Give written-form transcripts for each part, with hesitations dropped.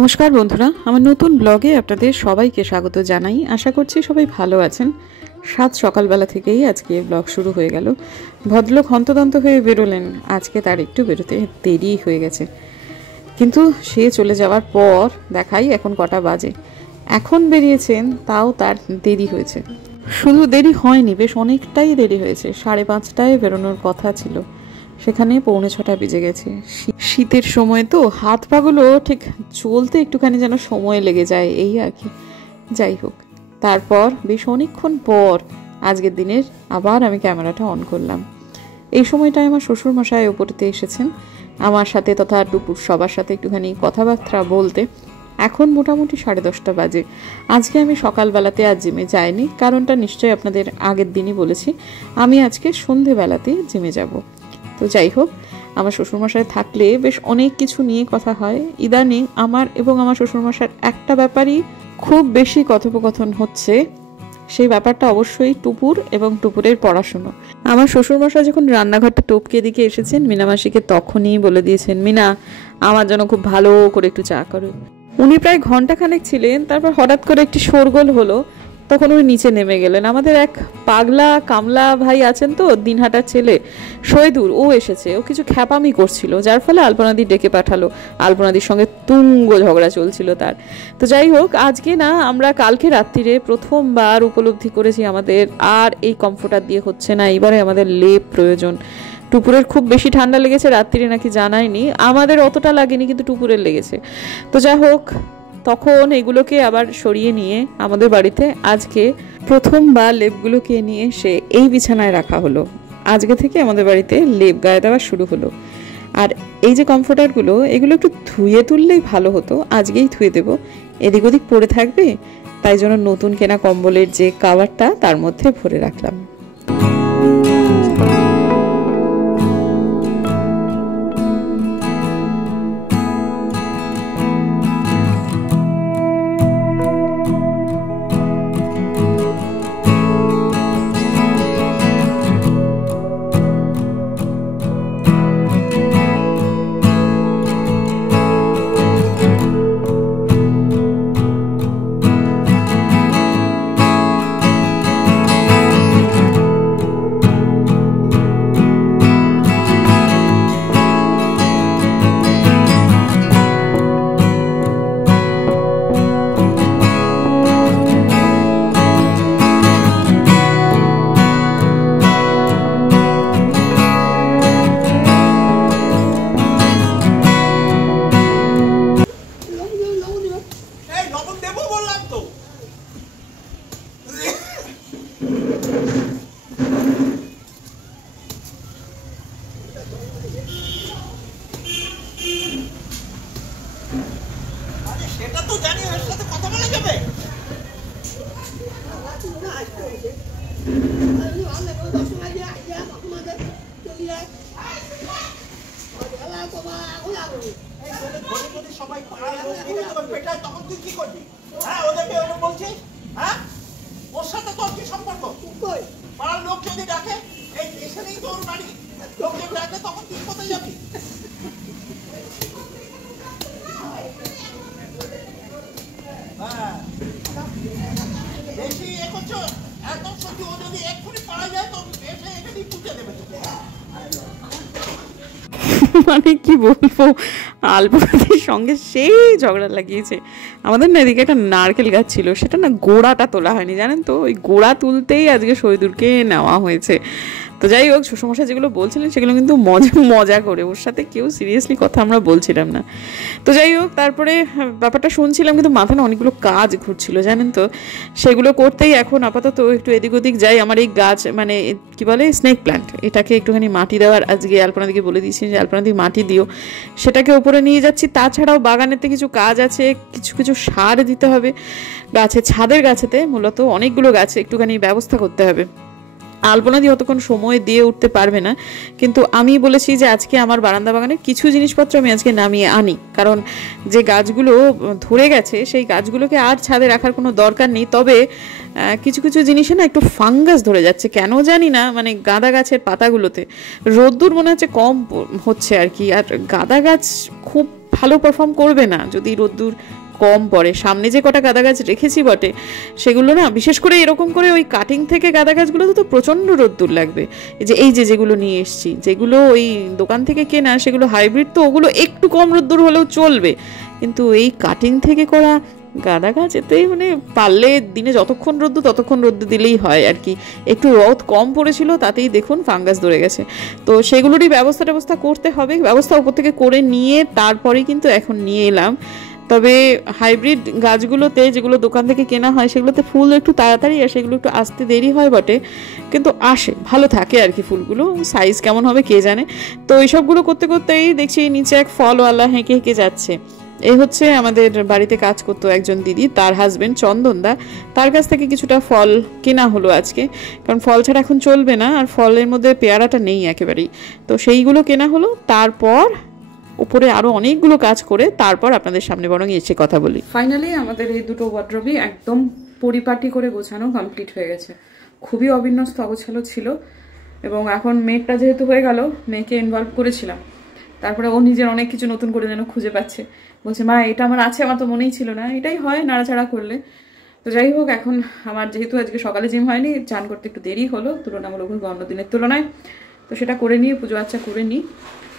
নমস্কার বন্ধুরা, আমার নতুন ব্লগে আপনাদের সবাইকে স্বাগত জানাই। আশা করছি সবাই ভালো আছেন। সাত সকালবেলা থেকেই আজকে ব্লগ শুরু হয়ে গেল। ভদ্রলোক হন্তদন্ত হয়ে বেরোলেন, আজকে তার একটু বেরোতে দেরি হয়ে গেছে, কিন্তু সে চলে যাওয়ার পর দেখাই এখন কটা বাজে। এখন বেরিয়েছেন, তাও তার দেরি হয়েছে। শুধু দেরি হয়নি, বেশ অনেকটাই দেরি হয়েছে। 5:30টায় বেরোনোর কথা ছিল, সেখানে 6:45 বেজে গেছে। শীতের সময় তো হাত পাগুলো ঠিক চলতে একটুখানি যেন সময় লেগে যায়, এই আর কি। যাই হোক, তারপর বেশ অনেকক্ষণ পর আজকের দিনের আবার আমি ক্যামেরাটা অন করলাম। এই সময়টায় আমার শ্বশুরমশাই ওপরেতে এসেছেন আমার সাথে তথা দুপুর সবার সাথে একটুখানি কথাবার্তা বলতে। এখন মোটামুটি 10:30 বাজে। আজকে আমি সকালবেলাতে আর জিমে যাইনি, কারণটা নিশ্চয়ই আপনাদের আগের দিনই বলেছি। আমি আজকে সন্ধেবেলাতে জিমে যাব। তো যাই হোক, আমার শ্বশুরমশাই থাকলে বেশ অনেক কিছু নিয়ে কথা হয়। ইদানিং আমার এবং আমার শ্বশুরমশাইয়ের একটা ব্যাপারই খুব বেশি কথোপকথন হচ্ছে, সেই ব্যাপারটা অবশ্যই টুপুর এবং টুপুরের পড়াশুনো। আমার শ্বশুরমশাই যখন রান্নাঘরটা টপকে দিকে এসেছেন, মিনামাসিকে তখনই বলে দিয়েছেন, মিনা আমার জন্য খুব ভালো করে একটু চা করো। উনি প্রায় ঘন্টাখানেক ছিলেন, তারপর হঠাৎ করে একটি শোরগোল হলো, তখন উনি নিচে নেমে গেলেন। আমাদের এক পাগলা কামলা ভাই আছেন তো, দিনহাটার ছেলে শহীদুর, ও এসেছে। ও কিছু খ্যাপামি করছিল, যার ফলে আলপনাদি ডেকে পাঠালো। আলপনাদির সঙ্গে তুঙ্গ ঝগড়া চলছিল তার। তো যাই হোক, আজকে না আমরা কালকে রাত্রিরে প্রথমবার উপলব্ধি করেছি আমাদের আর এই কমফোর্টার দিয়ে হচ্ছে না, এবারে আমাদের লেপ প্রয়োজন। টুপুরের খুব বেশি ঠান্ডা লেগেছে রাত্রিরে, নাকি জানায়নি, আমাদের অতটা লাগেনি, কিন্তু টুপুরের লেগেছে। তো যাই হোক, তখন এগুলোকে আবার সরিয়ে নিয়ে আমাদের বাড়িতে আজকে প্রথমবার লেপগুলোকে নিয়ে এসে এই বিছানায় রাখা হলো। আজকে থেকে আমাদের বাড়িতে লেপ গায়ে দেওয়া শুরু হলো। আর এই যে কমফোর্টারগুলো, এগুলো একটু ধুয়ে তুললেই ভালো হতো, আজকেই ধুয়ে দেবো, এদিক ওদিক পড়ে থাকবে, তাই জন্য নতুন কেনা কম্বলের যে কাভারটা তার মধ্যে ভরে রাখলাম। মানে কি বলবো, আলপনাদির সঙ্গে সেই ঝগড়া লাগিয়েছে। আমাদের না এদিকে একটা নারকেল গাছ ছিল, সেটা না গোড়াটা তোলা হয়নি, জানেন তো, ওই গোড়া তুলতেই আজকে শহীদুরকে নেওয়া হয়েছে। তো যাই হোক, শ্বশুরমশাই যেগুলো বলছিলেন সেগুলো কিন্তু মজা করে, ওর সাথে কেউ সিরিয়াসলি কথা আমরা বলছিলাম না। তো যাই হোক, তারপরে ব্যাপারটা শুনছিলাম, কিন্তু মাথায় না অনেকগুলো কাজ ঘুরছিল, জানেন তো, সেগুলো করতেই এখন আপাতত একটু এদিক ওদিক যাই। আমার এই গাছ, মানে কি বলে, স্নেক প্ল্যান্ট, এটাকে একটুখানি মাটি দেওয়ার আজকে আলপনাদিকে বলে দিয়েছি যে আলপনাদি মাটি দিও, সেটাকে উপরে নিয়ে যাচ্ছি। তাছাড়াও বাগানেতে কিছু কাজ আছে, কিছু কিছু সার দিতে হবে গাছে, ছাদের গাছেতে মূলত অনেকগুলো গাছে একটুখানি ব্যবস্থা করতে হবে। আলপনাদি অতক্ষণ সময় দিয়ে উঠতে পারবে না, কিন্তু আমি বলেছি যে আজকে আমার বারান্দা বাগানের কিছু জিনিসপত্র আমি আজকে নামিয়ে আনি, কারণ যে গাছগুলো ধরে গেছে সেই গাছগুলোকে আর ছাদে রাখার কোনো দরকার নেই। তবে কিছু কিছু জিনিসে না একটু ফাঙ্গাস ধরে যাচ্ছে, কেন জানি না, মানে গাঁদা গাছের পাতাগুলোতে রোদ্দুর মনে হচ্ছে কম হচ্ছে আর কি। আর গাঁদা গাছ খুব ভালো পারফর্ম করবে না যদি রোদ্দুর কম পড়ে। সামনে যে কটা গাঁদা গাছ রেখেছি বটে, সেগুলো না বিশেষ করে এরকম করে ওই কাটিং থেকে গাঁদা গাছগুলো তো প্রচণ্ড রোদ্দুর লাগবে। যেগুলো নিয়ে এসছি, যেগুলো ওই দোকান থেকে কেনা সেগুলো হাইব্রিড, তো ওগুলো একটু কম রোদ্দুর হলেও চলবে, কিন্তু এই কাটিং থেকে করা গাঁদা গাছ এতেই মানে পারলে দিনে যতক্ষণ রোদ্দুর দিলেই হয় আর কি। একটু রোদ কম পড়েছিল তাতেই দেখুন ফাঙ্গাস ধরে গেছে। তো সেগুলোরই ব্যবস্থা করতে হবে, ব্যবস্থা উপর থেকে করে নিয়ে তারপরেই কিন্তু এখন নিয়ে এলাম। তবে হাইব্রিড গাছগুলোতে যেগুলো দোকান থেকে কেনা হয় সেগুলোতে ফুল একটু তাড়াতাড়ি আসে, এগুলো একটু আসতে দেরি হয় বটে, কিন্তু আসে, ভালো থাকে আর কি ফুলগুলো। সাইজ কেমন হবে কে জানে। তো এইসবগুলো করতে করতেই দেখছি নিচে এক ফলওয়ালা হেঁকে হেঁকে যাচ্ছে। এই হচ্ছে আমাদের বাড়িতে কাজ করতো একজন দিদি, তার হাজবেন্ড চন্দনদা, তার কাছ থেকে কিছুটা ফল কেনা হলো আজকে, কারণ ফল ছাড়া এখন চলবে না, আর ফলের মধ্যে পেয়ারাটা নেই একেবারেই। তো সেইগুলো কেনা হলো, তারপর উপরে আরো অনেকগুলো কাজ করে তারপর আপনাদের সামনে বরং এসে কথা বলি। ফাইনালি আমাদের এই দুটো ওয়ার্ড্রবই একদম পরিপাটি করে গোছানো কমপ্লিট হয়ে গেছে। খুবই অবিন্যস্ত অগোছালো ছিল, এবং এখন মেয়েটা যেহেতু হয়ে গেল, মেয়েকে ইনভলভ করেছিলাম, তারপরে ও নিজের অনেক কিছু নতুন করে যেন খুঁজে পাচ্ছে, বলছে মা এটা আমার আছে, আমার তো মনেই ছিল না। এটাই হয় নাড়াচাড়া করলে। তো যাই হোক, এখন আমার যেহেতু আজকে সকালে জিম হয়নি, চান করতে একটু দেরি হলো তুলনামূলক অন্য দিনের তুলনায়, তো সেটা করে নিয়ে পুজো আচ্ছা করে নিই,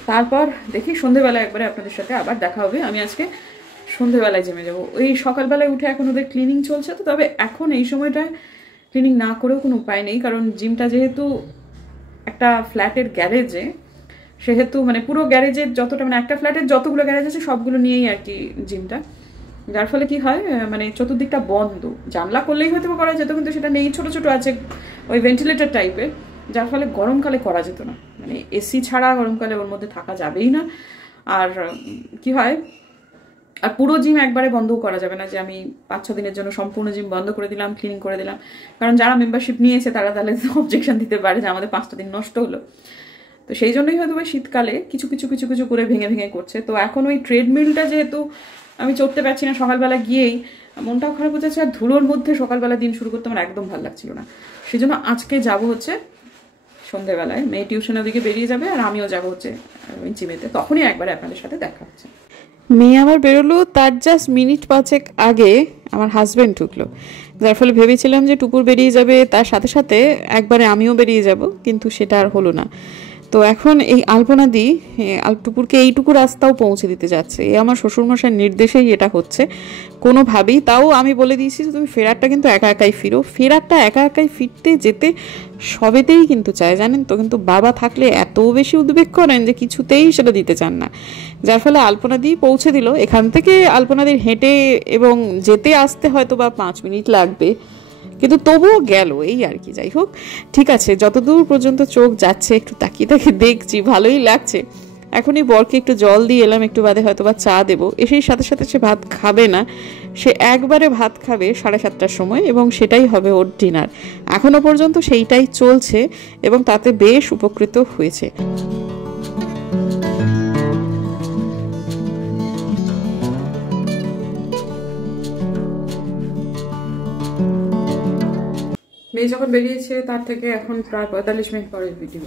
তারপর দেখি সন্ধেবেলায় একবারে আপনাদের সাথে আবার দেখা হবে। আমি আজকে সন্ধেবেলায় জিমে যাবো। ওই সকালবেলায় উঠে এখন ওদের ক্লিনিং চলছে, তো তবে এখন এই সময়টায় ক্লিনিং না করেও কোনো উপায় নেই, কারণ জিমটা যেহেতু একটা ফ্ল্যাটের গ্যারেজে, সেহেতু মানে পুরো গ্যারেজের যতটা, মানে একটা ফ্ল্যাটের যতগুলো গ্যারেজ আছে সবগুলো নিয়েই আর কি জিমটা, যার ফলে কি হয় মানে চতুর্দিকটা বন্ধ। জানলা করলেই হয়তো করা যেত, কিন্তু সেটা নেই, ছোট ছোট আছে ওই ভেন্টিলেটর টাইপের, যার ফলে গরমকালে করা যেত না, মানে এসি ছাড়া গরমকালে ওর মধ্যে থাকা যাবেই না। আর কি হয়, আর পুরো জিম একবারে বন্ধও করা যাবে না, যে আমি 5-6 দিনের জন্য সম্পূর্ণ জিম বন্ধ করে দিলাম, ক্লিনিং করে দিলাম, কারণ যারা মেম্বারশিপ নিয়েছে তারা তাহলে অবজেকশন দিতে পারে যে আমাদের 5টা দিন নষ্ট হলো। তো সেই জন্যই হয়তো শীতকালে কিছু কিছু কিছু কিছু করে ভেঙে ভেঙে করছে। তো এখন ওই ট্রেডমিলটা যেহেতু আমি চড়তে পারছি না, সকালবেলা গিয়েই মনটাও খারাপ হচ্ছে, আর ধুলোর মধ্যে সকালবেলা দিন শুরু করতে আমার একদম ভালো লাগছিল না। সেই জন্য আজকে যাব হচ্ছে সন্ধ্যেবেলায়, মেয়ে টিউশনের দিকে বেরিয়ে যাবে আর আমিও যাবো হচ্ছে জিমেতে, তখনই একবারে আপনাদের সাথে দেখা হচ্ছে। মেয়ে আমার বেরোলো, তার জাস্ট মিনিট 5 আগে আমার হাজব্যান্ড ঢুকলো, যার ফলে ভেবেছিলাম যে টুপুর বেরিয়ে যাবে, তার সাথে সাথে একবারে আমিও বেরিয়ে যাব, কিন্তু সেটা আর হলো না। তো এখন এই আলপনা দি টুপুরকে এইটুকু রাস্তাও পৌঁছে দিতে যাচ্ছে, এই আমার শ্বশুরমশাইয়ের নির্দেশেই এটা হচ্ছে কোনোভাবেই। তাও আমি বলে দিয়েছি যে তুমি ফেরারটা কিন্তু একা একাই ফিরো, ফেরারটা একা একাই ফিরতে যেতে সবেতেই কিন্তু চায় জানেন তো, কিন্তু বাবা থাকলে এত বেশি উদ্বেগ করেন যে কিছুতেই সেটা দিতে চান না, যার ফলে আলপনা দি পৌঁছে দিল। এখান থেকে আলপনাদির হেঁটে এবং যেতে আসতে হয়তো বা 5 মিনিট লাগবে, কিন্তু তবুও গেল, এই আর কি। যাই হোক, ঠিক আছে, যতদূর পর্যন্ত চোখ যাচ্ছে একটু তাকিয়ে তাকিয়ে দেখছি, ভালোই লাগছে। এখনই বরকে একটু জল দিয়ে এলাম, একটু বাদে হয়তো বা চা দেবো। এসেই সাথে সাথে সে ভাত খাবে না, সে একবারে ভাত খাবে 7:30টার সময়, এবং সেটাই হবে ওর ডিনার। এখনো পর্যন্ত সেইটাই চলছে এবং তাতে বেশ উপকৃত হয়েছে। মেয়ে যখন বেরিয়েছে তার থেকে এখন প্রায় 45 মিনিট পরের ভিডিও,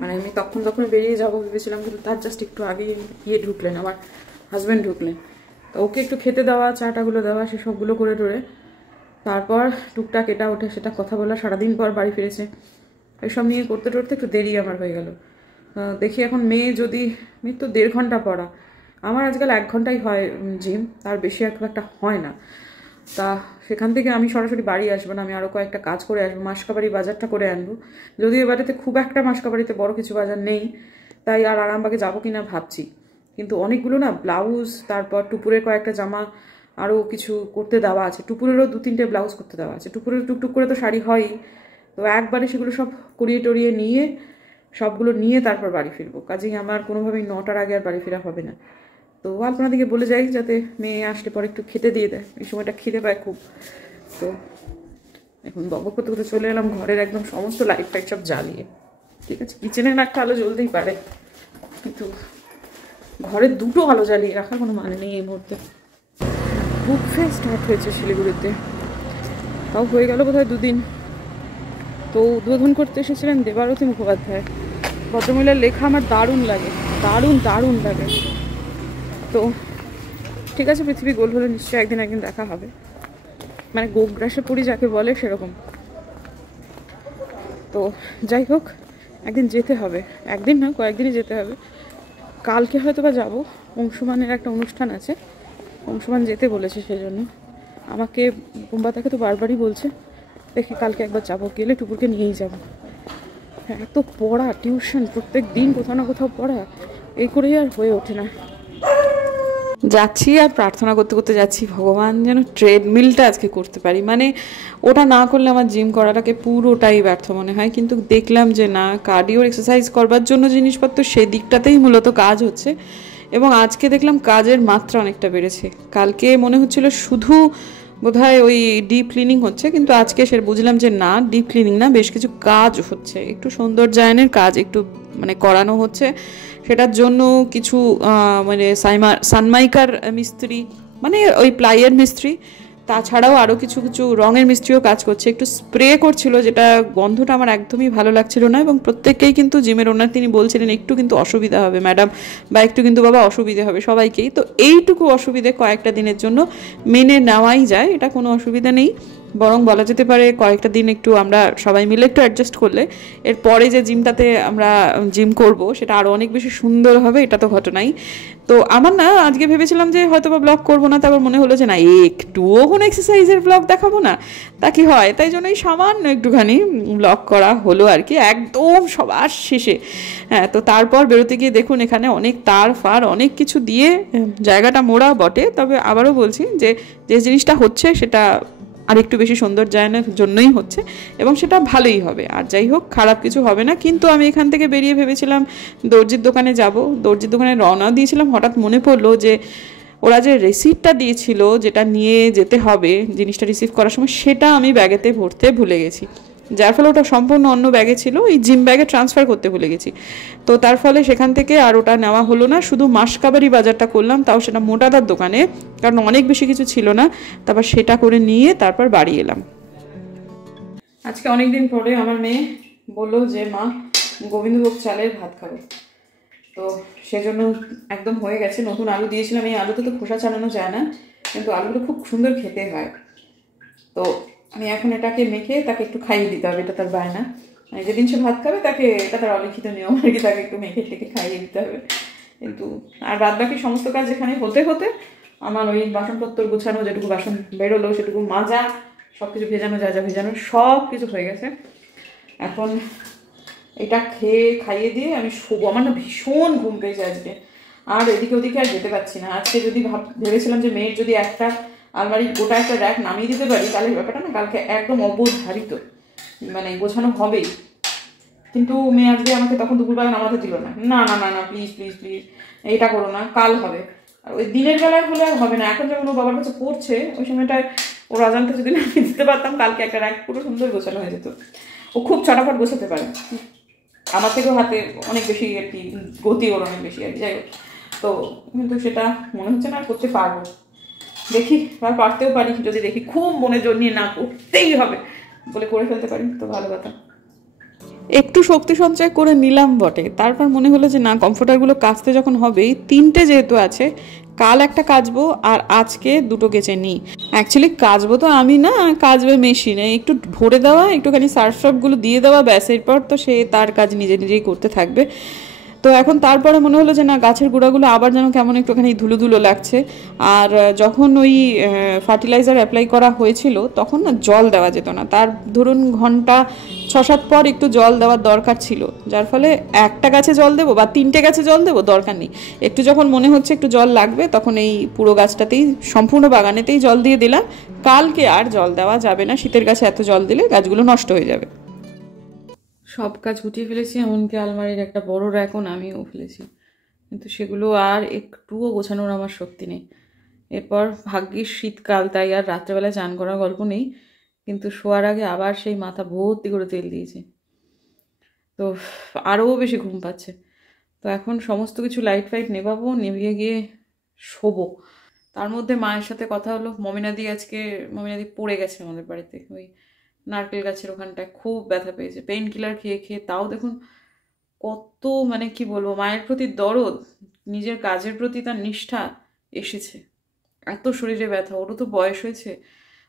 মানে আমি তখন বেরিয়ে যাবো ভেবেছিলাম, কিন্তু তার জাস্ট একটু আগেই ঢুকলেন, আমার হাজব্যান্ড ঢুকলেন। তো ওকে একটু খেতে দেওয়া, চাটাগুলো দেওয়া, সেসবগুলো করে টোরে তারপর টুকটাক এটা ওঠে সেটা কথা বলা, সারাদিন পর বাড়ি ফিরেছে, এসব নিয়ে করতে করতে একটু দেরি আমার হয়ে গেল। দেখি এখন মেয়ে তো 1.5 ঘন্টা পড়া, আমার আজকাল 1 ঘন্টাই হয় জিম, তার বেশি একটা হয় না। তা সেখান থেকে আমি সরাসরি বাড়ি আসবো না, আমি আরও কয়েকটা কাজ করে আসবো, মাসকাবাড়ি বাজারটা করে আনবো। যদিও এ বাড়িতে খুব একটা মাসকাবাড়িতে বড় কিছু বাজার নেই, তাই আর আরামবাগে যাবো কিনা ভাবছি। কিন্তু অনেকগুলো না ব্লাউজ, তারপর টুপুরের কয়েকটা জামা, আরও কিছু করতে দেওয়া আছে, টুপুরেরও 2-3টে ব্লাউজ করতে দেওয়া আছে, টুপুরের টুকটুক করে তো শাড়ি হয়ই। তো একবারে সেগুলো সব করিয়ে টরিয়ে নিয়ে সবগুলো নিয়ে তারপর বাড়ি ফিরবো, কাজেই আমার কোনোভাবেই 9টার আগে আর বাড়ি ফেরা হবে না। তো আপনাদেরকে বলে যাই যাতে মেয়ে আসলে পরে একটু খেতে দিয়ে দেয়, এই সময়টা খিদে পায় খুব। তো এখন বক করতে করতে চলে এলাম ঘরের একদম সমস্ত লাইট ফাইট সব জ্বালিয়ে। ঠিক আছে, কিচেনের একটা আলো জ্বলতেই পারে, কিন্তু ঘরের 2টো আলো জ্বালিয়ে রাখার কোনো মানে নেই এই মুহূর্তে। বুক ফেয়ার স্টার্ট হয়েছে শিলিগুড়িতে, তাও হয়ে গেল বোধহয় 2 দিন। তো উদ্বোধন করতে এসেছিলেন দেবারতী মুখোপাধ্যায়, ভদ্রমহিলার লেখা আমার দারুণ লাগে, দারুণ লাগে। তো ঠিক আছে, পৃথিবী গোল হলে নিশ্চয়ই একদিন একদিন দেখা হবে, মানে গোগ্রাসে পুরি যাকে বলে সেরকম। তো যাই হোক, একদিন যেতে হবে, একদিন না কয়েকদিনই যেতে হবে। কালকে হয়তো বা যাবো, অংশুমানের একটা অনুষ্ঠান আছে, অংশুমান যেতে বলেছে, সেই জন্য আমাকে বোম্বা তাকে তো বারবারই বলছে, দেখি কালকে একবার যাবো, গেলে টুকুরকে নিয়েই যাবো। হ্যাঁ, এত পড়া, টিউশন, প্রত্যেক দিন কোথাও না কোথাও পড়া, এই করেই আর হয়ে ওঠে না। যাচ্ছি আর প্রার্থনা করতে করতে যাচ্ছি, ভগবান যেন ট্রেডমিলটা আজকে করতে পারি, মানে ওটা না করলে আমার জিম করাটাকে পুরোটাই ব্যর্থ মনে হয়। কিন্তু দেখলাম যে না, কার্ডিও এক্সারসাইজ করবার জন্য জিনিসপত্র সেদিকটাতেই মূলত কাজ হচ্ছে, এবং আজকে দেখলাম কাজের মাত্রা অনেকটা বেড়েছে। কালকে মনে হচ্ছিল শুধু বোধহয় ওই ডিপ ক্লিনিং হচ্ছে, কিন্তু আজকে সে বুঝলাম যে না, ডিপ ক্লিনিং না, বেশ কিছু কাজ হচ্ছে, একটু সৌন্দর্যায়নের কাজ একটু মানে করানো হচ্ছে। সেটার জন্য কিছু মানে সানমাইকার মিস্ত্রি, মানে ওই প্লাইয়ের মিস্ত্রি, তাছাড়াও আরও কিছু কিছু রঙের মিস্ত্রিও কাজ করছে, একটু স্প্রে করছিল, যেটা গন্ধটা আমার একদমই ভালো লাগছিল না। এবং প্রত্যেককেই কিন্তু জিমের ওনার তিনি বলছিলেন একটু কিন্তু অসুবিধা হবে ম্যাডাম, বা একটু কিন্তু বাবা অসুবিধে হবে সবাইকেই। তো এইটুকু অসুবিধে কয়েকটা দিনের জন্য মেনে নেওয়াই যায়, এটা কোনো অসুবিধা নেই। বরং বলা যেতে পারে কয়েকটা দিন একটু আমরা সবাই মিলে একটু অ্যাডজাস্ট করলে এরপরে যে জিমটাতে আমরা জিম করব সেটা আরও অনেক বেশি সুন্দর হবে, এটা তো ঘটনাই। তো আমার না আজকে ভেবেছিলাম যে হয়তো বা ব্লগ করবো না, তারপর মনে হলো যে না, একটুও কোনো এক্সারসাইজের ব্লগ দেখাবো না, তা কি হয়, তাই জন্যই সামান্য একটুখানি ব্লগ করা হলো আর কি, একদম সবার শেষে। হ্যাঁ, তো তারপর বেরোতে গিয়ে দেখুন এখানে অনেক তার ফার অনেক কিছু দিয়ে জায়গাটা মোড়া বটে, তবে আবারও বলছি যে যে জিনিসটা হচ্ছে সেটা আর একটু বেশি সৌন্দর্যায়নের জন্যই হচ্ছে, এবং সেটা ভালোই হবে। আর যাই হোক, খারাপ কিছু হবে না। কিন্তু আমি এখান থেকে বেরিয়ে ভেবেছিলাম দর্জির দোকানে যাব, দর্জির দোকানে রওনা দিয়েছিলাম, হঠাৎ মনে পড়লো যে ওরা যে রিসিপ্টটা দিয়েছিল যেটা নিয়ে যেতে হবে জিনিসটা রিসিভ করার সময়, সেটা আমি ব্যাগেতে ভরতে ভুলে গেছি, যার ফলে ওটা সম্পূর্ণ অন্য ব্যাগে ছিল, এই জিম ব্যাগে ট্রান্সফার করতে ভুলে গেছি। তো তার ফলে সেখান থেকে আর ওটা নেওয়া হলো না, শুধু মাসকাবারি বাজারটা করলাম, তাও সেটা মোটাদার দোকানে, কারণ অনেক বেশি কিছু ছিল না। তারপর সেটা করে নিয়ে তারপর বাড়ি এলাম। আজকে অনেক দিন পরে আমার মেয়ে বললো যে মা, গোবিন্দভোগ চালের ভাত খাবো, তো সেজন্য একদম হয়ে গেছে। নতুন আলু দিয়েছিলাম, এই আলুতে তো খোসা ছাড়ানো যায় না, কিন্তু আলুগুলো খুব সুন্দর খেতে হয়। তো আমি এখন এটাকে মেখে তাকে একটু খাইয়ে দিতে হবে, এটা তার বায়না, মানে যেদিন সে ভাত খাবে তাকে, এটা তার অলিখিত নিয়ম আর কি, তাকে একটু মেখে টেকে খাইয়ে দিতে হবে। কিন্তু আর বাদ বাকি সমস্ত কাজ যেখানে হতে হতে আমার ওই বাসনপত্র গুছানো, যেটুকু বাসন বেরোলো সেটুকু মাজা, সব কিছু ভেজানো, যা যা ভেজানো সব কিছু হয়ে গেছে। এখন এটা খেয়ে খাইয়ে দিয়ে আমি শোবো। আমার না ভীষণ ঘুম পেয়েছে আজকে, আর এদিকে ওদিকে আর যেতে পারছি না। আজকে যদি ভেবেছিলাম যে মেয়ের যদি একটা আলমারির গোটা একটা র্যাক নামিয়ে দিতে পারি, তাহলে ব্যাপারটা না কালকে একদম অবধারিত, মানে গোছানো হবেই। কিন্তু মেয়ে আজকে আমাকে তখন দুপুরবেলা নামাতে দিল না, না না না না, প্লিজ প্লিজ প্লিজ এইটা করো না, কাল হবে। আর ওই দিনের বেলায় হলে আর হবে না, এখন যখন ও বাবার কাছে পড়ছে ওই সময়টায় ওর অজান্তে যদি নামিয়ে দিতে পারতাম, কালকে একটা র্যাক পুরো সুন্দর গোছানো হয়ে যেত। ও খুব চটাফট গোছাতে পারে, আমার থেকেও হাতে অনেক বেশি আর কি, গতি ওর অনেক বেশি আর কি। যাই হোক, তো কিন্তু সেটা মনে হচ্ছে না করতে পারবো, দেখি আর পারতেও পারি, যদি দেখি খুব মনে জোর নিয়ে না করতেই হবে বলে করে ফেলতে পারি তো ভালো কথা। একটু শক্তি সঞ্চয় করে নিলাম বটে, তারপর মনে হলো যে না, কমফোর্টারগুলো কাচতে যখন হবে, তিনটে যেহেতু আছে, কাল একটা কাচবো আর আজকে দুটো কেচে নিই। অ্যাকচুয়ালি কাচবো তো আমি না, কাচবে মেশিনে, একটু ভরে দেওয়া, একটুখানি সার্ফ সার্ফগুলো দিয়ে দেওয়া, ব্যাস, এরপর তো সে তার কাজ নিজে নিজেই করতে থাকবে। তো এখন তারপরে মনে হলো যে না, গাছের গোড়াগুলো আবার যেন কেমন একটুখানি ধুলো ধুলো লাগছে। আর যখন ওই ফার্টিলাইজার অ্যাপ্লাই করা হয়েছিল তখন না জল দেওয়া যেত না, তার ধরুন ঘন্টা 6-7 পর একটু জল দেওয়ার দরকার ছিল, যার ফলে একটা গাছে জল দেবো বা তিনটে গাছে জল দেবো দরকার নেই, একটু যখন মনে হচ্ছে একটু জল লাগবে তখন এই পুরো গাছটাতেই, সম্পূর্ণ বাগানেতেই জল দিয়ে দিলাম। কালকে আর জল দেওয়া যাবে না, শীতের গাছে এত জল দিলে গাছগুলো নষ্ট হয়ে যাবে। সব কাজ গুটিয়ে ফেলেছি, এমনকি আলমারির একটা বড় র্যাকও নামিয়েও ফেলেছি, কিন্তু সেগুলো আর একটুও গোছানোর আমার শক্তি নেই। এরপর ভাগ্যিস শীতকাল, তাই আর রাত্রেবেলা চান করার গল্প নেই, কিন্তু শোয়ার আগে আবার সেই মাথা ভর্তি করে তেল দিয়েছে, তো আরও বেশি ঘুম পাচ্ছে। তো এখন সমস্ত কিছু লাইট ফাইট নেভাবো, নেভিয়ে গিয়ে শোবো। তার মধ্যে মায়ের সাথে কথা হলো, মমিনাদি পড়ে গেছে আমাদের বাড়িতে, ওই নারকেল গাছের ওখানটায় খুব ব্যথা পেয়েছে, পেইন কিলার খেয়ে খেয়ে, তাও দেখুন কত, মানে কি বলবো, মায়ের প্রতি দরদ, নিজের কাজের প্রতি তার নিষ্ঠা এসেছে। এত শরীরে ব্যথা, ওরও তো বয়স হয়েছে,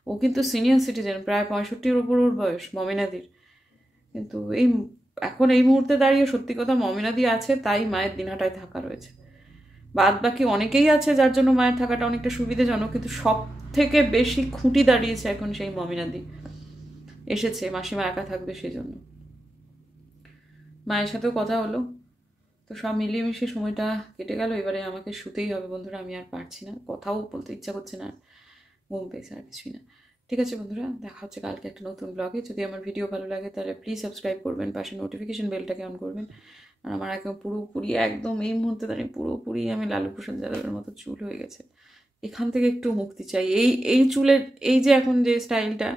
ও কিন্তু সিনিয়র সিটিজেন, প্রায় 65-র ওপর ওর বয়স মমিনাদির। কিন্তু এখন এই মুহূর্তে দাঁড়িয়ে সত্যি কথা মমিনাদি আছে তাই মায়ের দিনহাটায় থাকা রয়েছে। বাদ বাকি অনেকেই আছে যার জন্য মায়ের থাকাটা অনেকটা সুবিধাজনক, কিন্তু সব থেকে বেশি খুঁটি দাঁড়িয়েছে এখন সেই মমিনাদি। এসেছে, মাসিমা একা থাকবে সেই জন্য। মায়ের সাথেও কথা হলো, তো সব মিলিয়ে মিশিয়ে সময়টা কেটে গেল। এবারে আমাকে শুতেই হবে বন্ধুরা, আমি আর পারছি না, কথাও বলতে ইচ্ছা করছে না, ঘুম পেয়েছে, আর কিছুই না। ঠিক আছে বন্ধুরা, দেখা হচ্ছে কালকে একটা নতুন ব্লগে। যদি আমার ভিডিও ভালো লাগে তাহলে প্লিজ সাবস্ক্রাইব করবেন, পাশে নোটিফিকেশন বেলটাকে অন করবেন। আর আমার একদম পুরোপুরি একদম এই মুহূর্তে দাঁড়িয়ে পুরোপুরি আমি লালু প্রসাদ যাদবের মতো চুল হয়ে গেছে। এখান থেকে একটু মুক্তি চাই, এই চুলের এই যে এখন যে স্টাইলটা,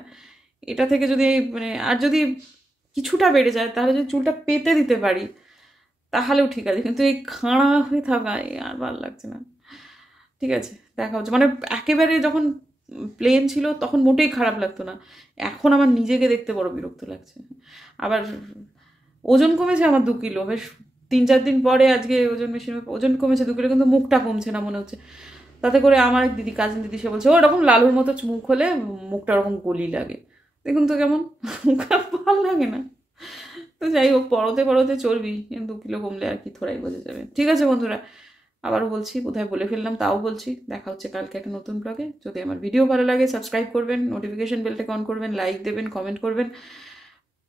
এটা থেকে যদি মানে আর যদি কিছুটা বেড়ে যায়, তাহলে যদি চুলটা পেতে দিতে পারি তাহলেও ঠিক আছে, কিন্তু এই খাঁড়া হয়ে থাকা আর ভালো লাগছে না। ঠিক আছে, দেখা হচ্ছে, মানে একেবারে যখন প্লেন ছিল তখন মোটেই খারাপ লাগতো না, এখন আমার নিজেকে দেখতে বড় বিরক্ত লাগছে। আবার ওজন কমেছে আমার 2 কিলো, বেশ 3-4 দিন পরে আজকে ওজন কমেছে 2 কিলো, কিন্তু মুখটা কমছে না মনে হচ্ছে। তাতে করে আমার এক দিদি, কাজিন দিদি, সে বলছে ওরকম লালুর মতো মুখ হলে মুখটা ওরকম গলি লাগে। দেখুন তো কেমন, ভালো লাগে না। তো যাই হোক, পরতে পরতে চলবি, 2 কিলো কমলে আর কি থোড়াই বোঝা যাবে। ঠিক আছে বন্ধুরা, আবারও বলছি, কোথায় বলে ফেললাম তাও বলছি, দেখা হচ্ছে কালকে একটা নতুন ব্লগে। যদি আমার ভিডিও ভালো লাগে সাবস্ক্রাইব করবেন, নোটিফিকেশন বেলটাকে অন করবেন, লাইক দেবেন, কমেন্ট করবেন,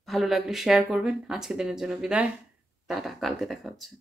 ভালো লাগলে শেয়ার করবেন। আজকের দিনের জন্য বিদায়, টাটা, কালকে দেখা হচ্ছে।